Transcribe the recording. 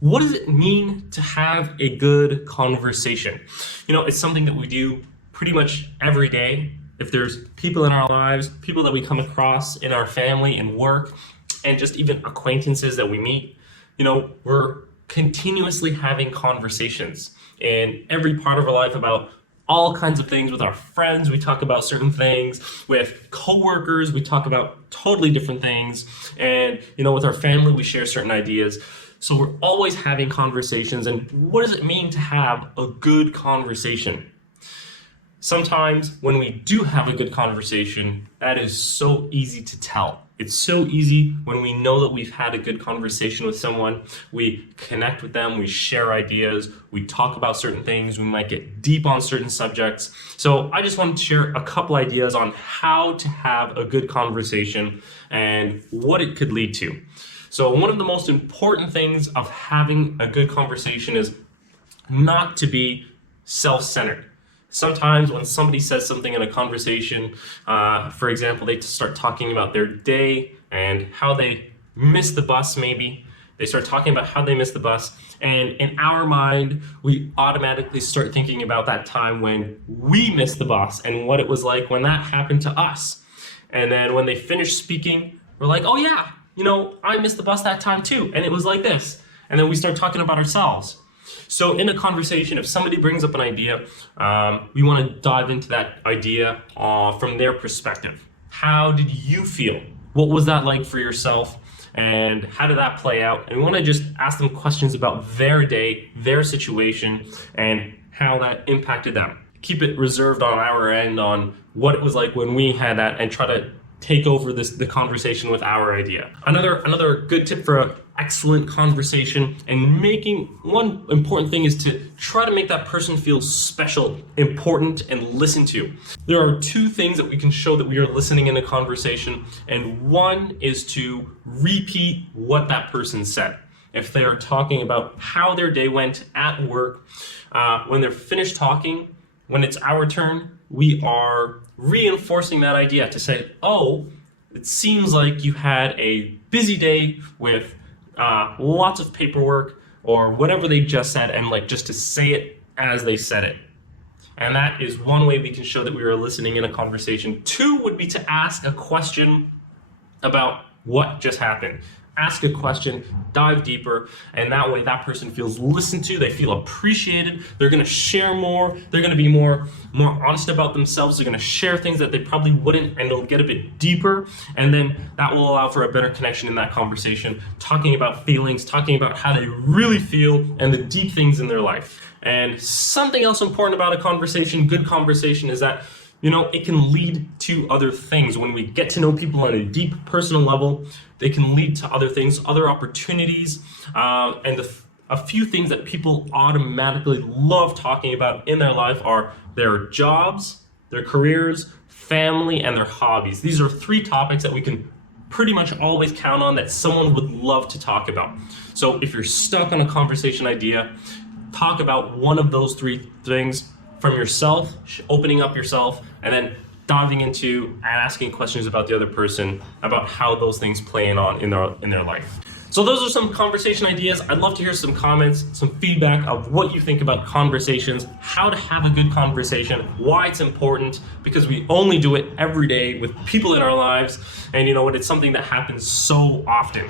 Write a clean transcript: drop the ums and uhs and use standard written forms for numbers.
What does it mean to have a good conversation? It's something that we do pretty much every day. If there's people in our lives, people that we come across in our family and work, and just even acquaintances that we meet, we're continuously having conversations in every part of our life about all kinds of things. With our friends, we talk about certain things. With coworkers, we talk about totally different things. And, with our family, we share certain ideas. So we're always having conversations. And what does it mean to have a good conversation? Sometimes when we do have a good conversation, that is so easy to tell. It's so easy when we know that we've had a good conversation with someone. We connect with them, we share ideas, we talk about certain things, we might get deep on certain subjects. So I just wanted to share a couple ideas on how to have a good conversation and what it could lead to. So one of the most important things of having a good conversation is not to be self-centered. Sometimes when somebody says something in a conversation, for example, they start talking about their day and how they missed the bus maybe. They start talking about how they missed the bus. And in our mind, we automatically start thinking about that time when we missed the bus and what it was like when that happened to us. And then when they finish speaking, we're like, oh yeah, I missed the bus that time too. And it was like this. And then we start talking about ourselves. So in a conversation, if somebody brings up an idea, we want to dive into that idea from their perspective. How did you feel? What was that like for yourself? And how did that play out? And we want to just ask them questions about their day, their situation, and how that impacted them. Keep it reserved on our end on what it was like when we had that, and try to take over the conversation with our idea. Another good tip for an excellent conversation, and making one important thing, is to try to make that person feel special, important, and listened to. There are two things that we can show that we are listening in a conversation, and one is to repeat what that person said. If they are talking about how their day went at work, when they're finished talking, when it's our turn, we are reinforcing that idea to say, oh, it seems like you had a busy day with lots of paperwork, or whatever they just said, and just to say it as they said it. And that is one way we can show that we are listening in a conversation. Two would be to ask a question about what just happened. Ask a question, dive deeper, and that way that person feels listened to, they feel appreciated, they're gonna share more, they're gonna be more honest about themselves, they're gonna share things that they probably wouldn't, and it'll get a bit deeper, and then that will allow for a better connection in that conversation, talking about feelings, talking about how they really feel, and the deep things in their life. And something else important about a conversation, good conversation, is that it can lead to other things. When we get to know people on a deep personal level, they can lead to other things, other opportunities, and a few things that people automatically love talking about in their life are their jobs, their careers, family, and their hobbies. These are three topics that we can pretty much always count on that someone would love to talk about. So if you're stuck on a conversation idea, talk about one of those three things from yourself, opening up yourself, and then diving into and asking questions about the other person, about how those things play in their life. So those are some conversation ideas. I'd love to hear some comments, some feedback of what you think about conversations, how to have a good conversation, why it's important, because we only do it every day with people in our lives, and it's something that happens so often.